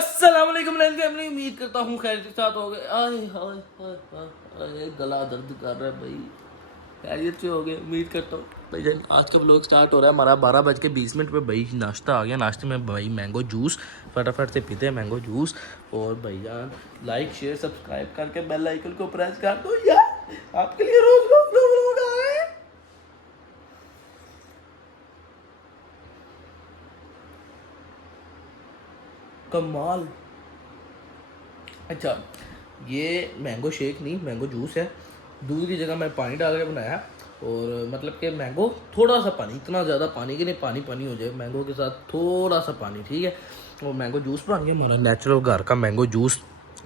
अस्सलाम वालेकुम फैमिली, उम्मीद करता हूँ खैर के साथ हो गए। आए हाय हाय हाय, गला दर्द कर रहा है भाई। खैरियत से हो गए उम्मीद करता हूँ भाई जान। आज का व्लॉग स्टार्ट हो रहा है हमारा 12:20 पे। भाई नाश्ता आ गया, नाश्ते में भाई मैंगो जूस, फटाफट से पीते हैं मैंगो जूस। और भाई जान लाइक शेयर सब्सक्राइब करके बेल आइकन को प्रेस कर दो यार, आपके लिए रोज रोज व्लॉग आ रहे हैं। कमाल। अच्छा, ये मैंगो शेक नहीं, मैंगो जूस है। दूध की जगह मैं पानी डाल के बनाया। और मतलब कि मैंगो थोड़ा सा पानी, इतना ज़्यादा पानी कि नहीं पानी पानी हो जाए, मैंगो के साथ थोड़ा सा पानी, ठीक है। और मैंगो जूस बन गया हमारा नेचुरल घर का मैंगो जूस।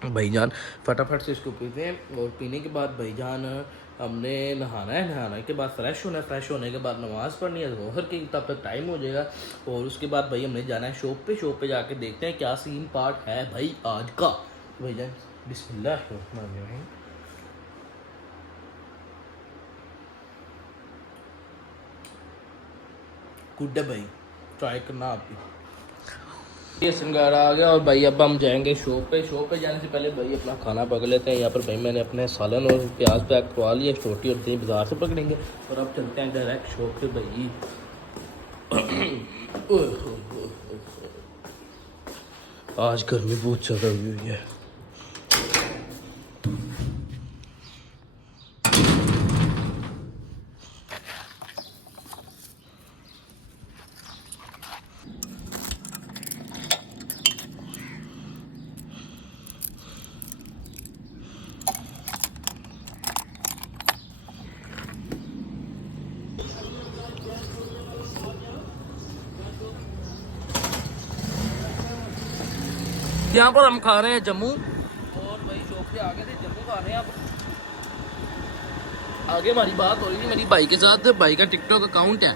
भाईजान फटाफट से इसको पीते हैं। और पीने के बाद भाईजान हमने नहाना है, नहाने के बाद फ्रेश होना है, फ्रेश होने के बाद नमाज़ पढ़नी है जोहर की, तब तक टाइम हो जाएगा। और उसके बाद भाई हमने जाना है शॉप पे, शॉप पे जाके देखते हैं क्या सीन पार्ट है भाई आज का। भाईजान बिस्मिल्लाह। गुड है भाई, ट्राई करना आप भी। ये सिंगारा आ गया और भाई अब हम जाएंगे शॉप पे। शॉप पे जाने से पहले भाई अपना खाना पकड़ लेते हैं। यहाँ पर भाई मैंने अपने सालन और प्याज पैक करवा लिया, छोटी और दही बाजार से पकड़ेंगे। और अब चलते हैं डायरेक्ट शॉप पे भाई। आज गर्मी बहुत ज़्यादा हुई है। यहाँ पर हम खा रहे हैं जम्मू। और भाई शॉप से आगे थे, जम्मू खा रहे हैं। अब आगे हमारी बात हो रही थी मेरी भाई के साथ। भाई का टिकटॉक अकाउंट है,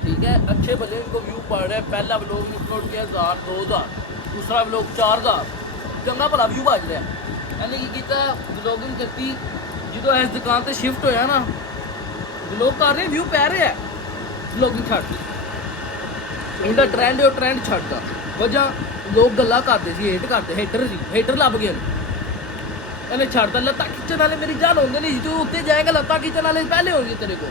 ठीक है। अच्छे भले इनको व्यू पड़ रहे हैं। पहला व्लॉग अपलोड किया 1000 2000, दूसरा व्लॉग 4000, चंगा भला व्यू बज रहा है। यानी कि किता व्लॉगिंग करती जो इस दुकान से शिफ्ट होया ना, व्लॉग कर रहे व्यू पै रहे हैं, व्लॉगिंग छੱਡ इनका ट्रेंड है, ट्रेंड छੱਡਦਾ वजह लोग गल्ला करते सी, हेट करते, हेटर लभ गए ਇਹਨੇ ਛੱਡਦਾ। ਲੱਤਾਂ ਖਿੱਚਣ ਵਾਲੇ ਮੇਰੀ ਜਾਨ ਹੋंगे नहीं, तू उत्ते जाएगा ਲੱਤਾਂ खिंचण वाले पहले होंगे तेरे को।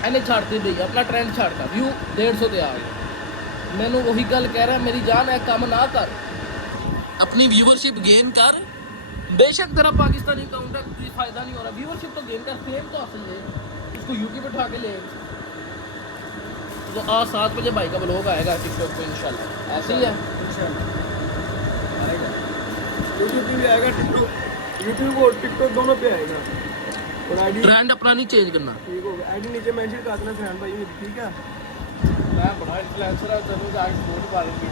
ਇਹਨੇ ਛੱਡਦੀ भई अपना ट्रेंड छੱਡਦਾ, व्यू 150 ਤੇ आ गए। मैनू वही गल कह रहा मेरी जान है, काम ना कर, अपनी व्यूवरशिप गेन कर। बेशक तेरा पाकिस्तानी अकाउंट है, तुझे फायदा नहीं हो रहा, व्यूवरशिप तो गेन कर, फेम तो हासिल ले, उसको यूट्यूब पे उठा के ले। तो आज 7 बजे भाई का व्लॉग आएगा टिकटॉक पे इंशाल्लाह, ऐसे ही है यूट्यूब पे भी आएगा, टिकटॉक यूट्यूब और टिकटॉक दोनों पे आएगा। और आईडी ट्रेंड अपना नहीं चेंज करना, ठीक होगा। आईडी नीचे मेंशन कर देना फैन भाई, ठीक है। मैं बड़ा इन्फ्लुएंसर है, जरूर आज सपोर्ट करूंगी।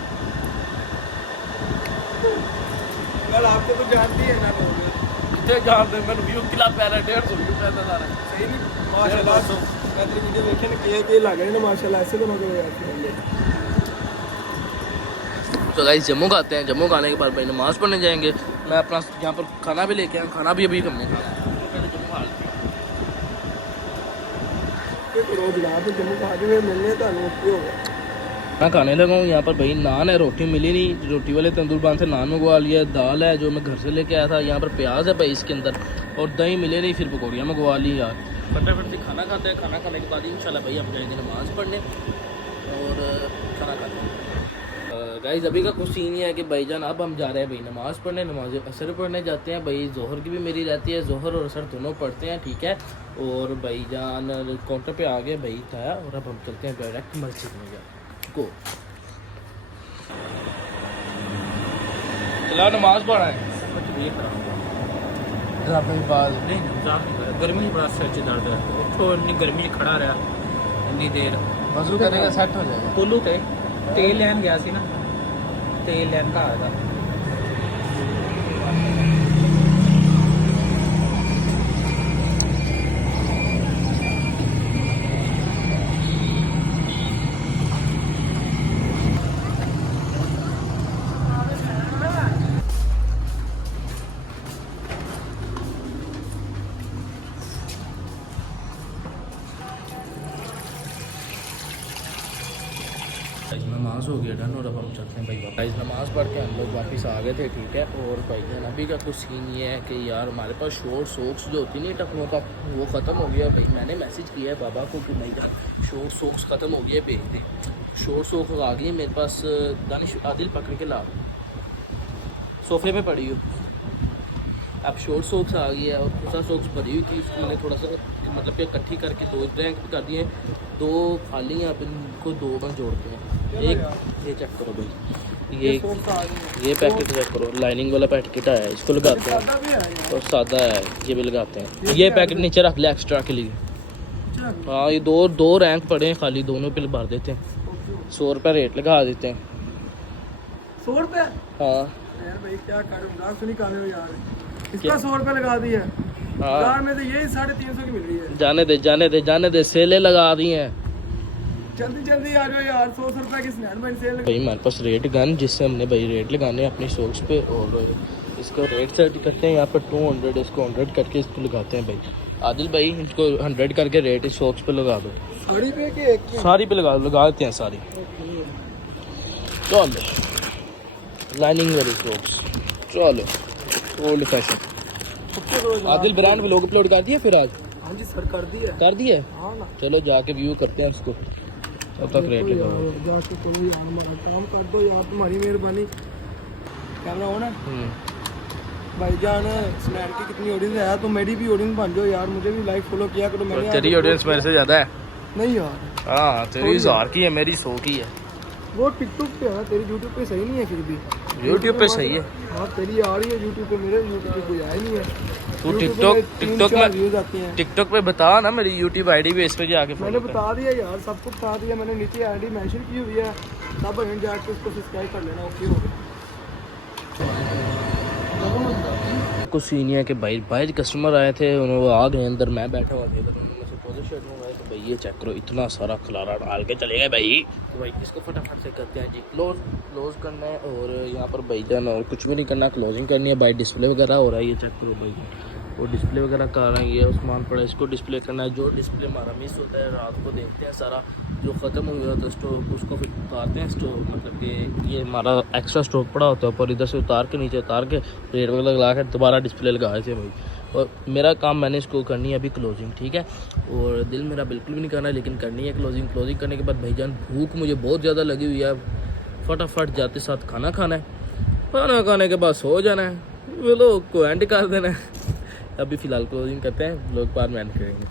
कल आपको तो जानती है ना लोग, इतने जानते हैं मैंने व्यू किला पै रहा है, 150 व्यू पैदा ला रहा सही नहीं माशाल्लाह। मैं तेरी वीडियो देखे ना, के लग रहे ना माशाल्लाह, ऐसे तो ना करो यार। तो गाइस जम्मू खाते हैं, जम्मू खाने के बाद भाई नमाज़ पढ़ने जाएंगे। मैं अपना यहाँ पर खाना भी लेके आया, खाना भी अभी हमने खाना है। रोज ला तो जम्मू खा के मिलने तो होगा। मैं खाने लगा हूँ। यहाँ पर भाई नान है, रोटी मिली नहीं, रोटी वाले तंदूर बांध से नान मंगवा लिया। दाल है जो मैं घर से लेके आया था। यहाँ पर प्याज है भाई इसके अंदर, और दही मिले नहीं, फिर पकौड़ियाँ मंगवा ली यार। फटाफट से खाना खाते हैं। खाना खाने के बाद इंशाल्लाह भाई हम जाएंगे नमाज़ पढ़ने और खाना खाते हैं। गाइस अभी का कुछ सीन ये है कि भाईजान अब हम जा रहे हैं भाई नमाज़ पढ़ने, नमाज असर पढ़ने जाते हैं भाई। जोहर की भी मेरी रहती है, जोहर और असर दोनों पढ़ते हैं, ठीक है। और भाईजान काउंटर पे आ गए भाई था, और अब हम चलते हैं डायरेक्ट मस्जिद में जा को। चला नमाज पढ़ा है गर्मी बड़ा सिर च दर्द है, उठो इन्नी गर्मी च खड़ा रहा इन्नी देर। वजू करेगा सेट हो जाएगा। टोलू ते तेल लैन गया सी ना, तेल लैन का आया था। नमाज हो गया डन और अब हम चलते हैं भाई वापस। नमाज़ पढ़ के हम लोग वापस आ गए थे, ठीक है। और भाई जान अभी का कुछ सीन ये है कि यार हमारे पास शॉर्ट सॉक्स जो होती नहीं टकनों का, वो ख़त्म हो गया भाई। मैंने मैसेज किया है बाबा को कि भाई जान शॉर्ट सॉक्स ख़त्म हो गए, भेज दे। शॉर्ट सॉक्स आ गई मेरे पास, दानिश आदिल पकड़ के ला, सोफे पे पड़ी हो। अब शॉर्ट सॉक्स आ गई है और दूसरा सॉक्स भरी हुई थी, उसको मैंने थोड़ा सा मतलब कि इकट्ठी करके 2 रैंक कर दिए, 2 खाली हैं, अब इनको 2 में जोड़ते हैं। एक ये चेक करो भाई, ये पैकेट चेक करो, लाइनिंग वाला पैकेट आया है, इसको लगाते हैं। और सादा है ये भी लगाते हैं। ये पैकेट नीचे रख ले एक्स्ट्रा के लिए। हाँ ये दो रैंक पड़े हैं खाली, दोनों पे भर देते हैं। 100 रुपये रेट लगा देते हैं। 100 रुपये? हाँ यार भाई क्या करूँ, सुनी कहा हो यार, इसका 100 रुपये लगा दिया। हाँ यार में तो यही 350 की मिल रही है। जाने दे सेले लगा दी हैं। जल्दी जल्दी आ जाओ यार, 100 रुपये की स्नैपमैन सेल। भाई हमारे पास रेट गन जिससे हमने भाई रेट लगाने हैं अपनी सॉक्स पे, और इसका रेट सेट करते हैं यहाँ पर 200, इसको 100 करके इसको लगाते हैं भाई। आदिल भाई इसको 100 करके रेट इस सॉक्स पे लगा दो। साड़ी पे के एक पे? सारी पे लगा देते हैं सारी। चलो लाइनिंग वाली सॉक्स, चलो old fashion. Adil brand vlog upload कर दिया फिर आज? हाँ जी सर कर दिया। कर दिया? हाँ ना। चलो जाके व्यू करते हैं इसको, तब तक रेट लगाओ। जाके करो यार, हमारा काम कर दो यार, तुम्हारी मेहरबानी। कैमरा हो ना भाईजान, स्नैप की कितनी ऑडियंस है, तो मेरी भी ऑडियंस बन जाओ यार, मुझे भी लाइक फॉलो किया करो। मैंने तेरी ऑडियंस मेरे से ज़्यादा है? नहीं यार, हाँ तेरी 1000 की है, मेरी 100 की है। वो टिकटॉक पे है ना, तेरी यूट्यूब पे सही नहीं है। फिर भी यूट्यूब पे सही है। हाँ तेरी आ रही है यूट्यूब पे, मेरे यूट्यूब पे कोई आया नहीं है। तू टिकटॉक में व्यूज आती हैं। टिकटॉक पे बता ना मेरी यूट्यूब आईडी भी, इस पे जाके मैंने बता दिया यार, सबको बता दिया मैंने, नीचे आईडी मेंशन की हुई है, सब बहन जाके उसको सब्सक्राइब कर लेना। ओके हो गया। कुछ सीन है कि भाई बाहर कस्टमर आए थे, उन्होंने आ गए अंदर, मैं बैठा हुआ था, ट्राउजर शर्ट मंगाए तो भाई ये चेक करो, इतना सारा खलारा डाल के चले गए भाई। तो भाई इसको फटाफट से करते हैं जी क्लोज करना है, और यहाँ पर भाईजान और कुछ भी नहीं करना, क्लोजिंग करनी है भाई। डिस्प्ले वगैरह हो रहा है, ये चेक करो भाई, वो डिस्प्ले वगैरह कर रहे हैं, ये उस्मान पड़ा, इसको डिस्प्ले करना है। जो डिस्प्ले हमारा मिस होता है रात को देखते हैं, सारा जो ख़त्म हो गया था स्टॉक उसको फिर उतारते हैं स्टॉक, मतलब कि ये हमारा एक्स्ट्रा स्टॉक पड़ा होता है, पर इधर से उतार के नीचे उतार के रेट वगैरह लगा के दोबारा डिस्प्ले लगाए थे भाई। और मेरा काम मैंने इसको करनी है अभी क्लोजिंग, ठीक है। और दिल मेरा बिल्कुल भी नहीं करना है, लेकिन करनी है क्लोजिंग करने के बाद भाईजान भूख मुझे बहुत ज़्यादा लगी हुई है, फटाफट जाते साथ खाना खाना है, खाना खाने के बाद सो जाना है, वो लोग को एंड कर देना है। अभी फ़िलहाल क्लोजिंग करते हैं, लोग बाद में एंड करेंगे।